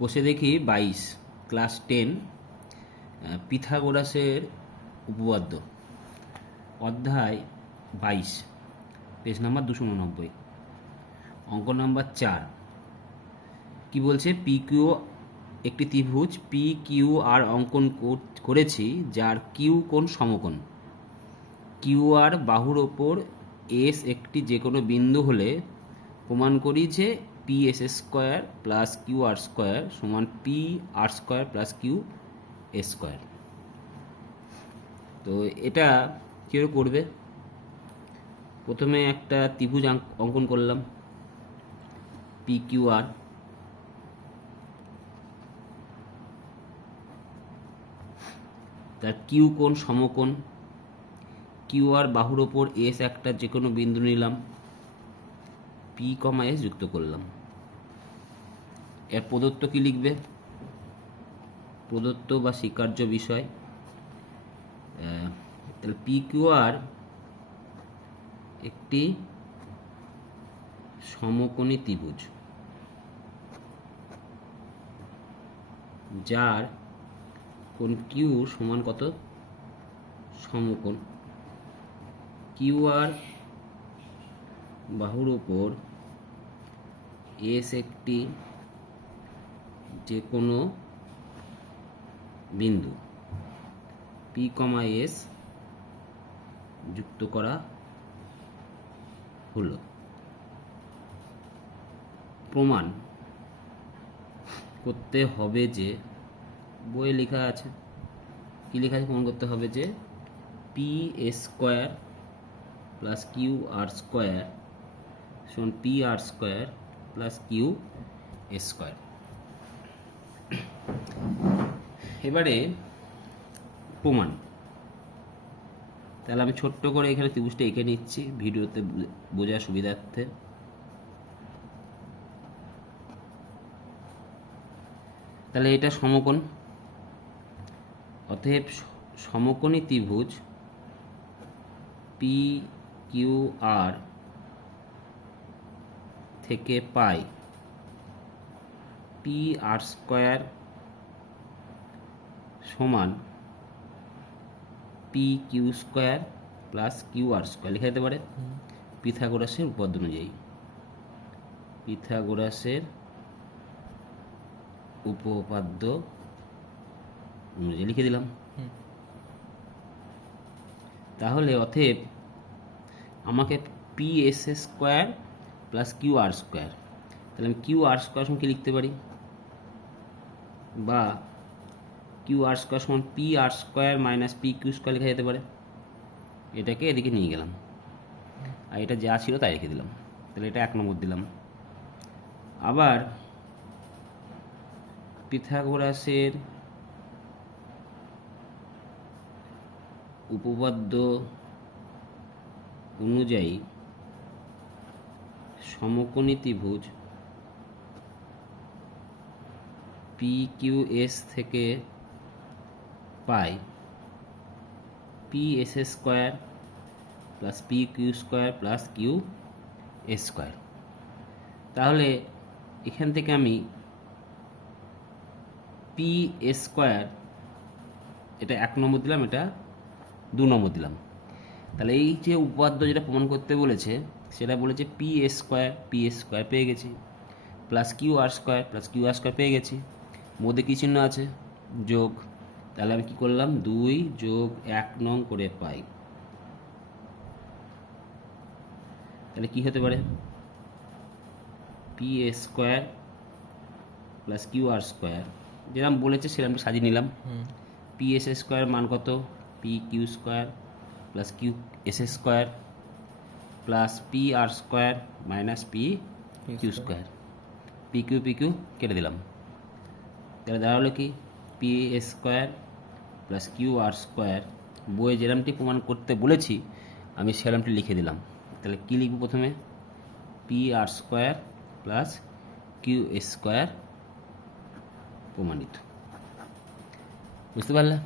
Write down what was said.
কষে দেখি বাইশ, ক্লাস টেন পিথাগোরাসের উপপাদ্য, অধ্যায় বাইশ, পেজ নাম্বার দুশো উননব্বই, অঙ্ক নাম্বার চার। কি বলছে? পি কিউ একটি ত্রিভুজ পি কিউ আর অঙ্কন কর- করেছি, যার কিউ কোণ সমকোণ। কিউ আর বাহুর ওপর এস একটি যে কোনো বিন্দু হলে প্রমাণ করি যে P S square plus Q R square সমান P R square plus Q S square তো এটা কেউ করবে? প্রথমে একটা ত্রিভুজ অঙ্কন করলাম। পি কিউ আর তার কিউ কোণ, সমকোণ। কিউ আর বাহুর ওপর এস একটা যে কোনো বিন্দু নিলাম। পি কমা এস যুক্ত করলাম। এর প্রদত্ত কি লিখবে? প্রদত্ত বা স্বীকার্য বিষয়। তাহলে পি কিউ আর একটি সমকোণী ত্রিভুজ, যার কোন কিউ সমান কত? সমকোণ। কিউ আর বাহুর ওপর এস একটি যে কোনো বিন্দু পি কমা এস যুক্ত করা হলো। প্রমাণ করতে হবে যে বইয়ে লেখা আছে। কি লেখা আছে? প্রমাণ করতে হবে যে P square plus Q R square সমান P R square plus Q square এবারে প্রমাণ। তাহলে আমি ছোট্ট করে এখানে ত্রিভুজটা এঁকে নিচ্ছি, ভিডিওতে বোঝার সুবিধার্থে। তাহলে এটা সমকোণ। অতএব সমকোণী ত্রিভুজ পি কিউ আর থেকে পাই পি আর স্কোয়ার সমান P Q square plus Q R square লেখা যেতে পারে। পিথাগোরাসের উপপাদ্য অনুযায়ী। পিথাগোরাসের উপপাদ্য অনুযায়ী লিখে দিলাম। তাহলে অতএব আমাকে P S square plus Q R square তাহলে আমি কিউ আর স্কোয়ার কি লিখতে পারি? বা কিউ আর স্কোয়ার সমান P R square minus P Q square লেখা যেতে পারে। এটাকে এদিকে নিয়ে গেলাম। আর এটা যা ছিল তাই রেখে দিলাম। তাহলে এটা এক নম্বর দিলাম। আবার পিথাগোরাসের উপপাদ্য অনুযায়ী সমকোণী ত্রিভুজ পি কিউ এস থেকে পাই P S square plus P Q square plus Q S square তাহলে এখান থেকে আমি পি এস স্কোয়ার এটা এক নম্বর দিলাম, এটা দু নম্বর দিলাম। তাহলে এই যে উপপাদ্য যেটা প্রমাণ করতে বলেছে, সেটা বলেছে পি স্কোয়ার পি স্কোয়ার পেয়ে গেছি। Plus Q R square plus Q R square পেয়ে গেছি। মধ্যে কী চিহ্ন আছে? যোগ তাহলে আমি কি করলাম? দুই যোগ এক নং করে পাই। তাহলে কি হতে পারে? P S square plus Q R square যেরকম বলেছে সেরকম সাজিয়ে নিলাম। পি এস স্কোয়ার মান কত? P Q square plus Q S square plus P R square minus P Q square P Q P Q কেটে দিলাম। তাহলে দাঁড়াল কি? P square plus Q R square বইয়ে যেরামটি প্রমাণ করতে বলেছি, আমি সেরমটি লিখে দিলাম। তাহলে কী লিখব প্রথমে? P R square plus Q square প্রমাণিত। বুঝতে পারলে?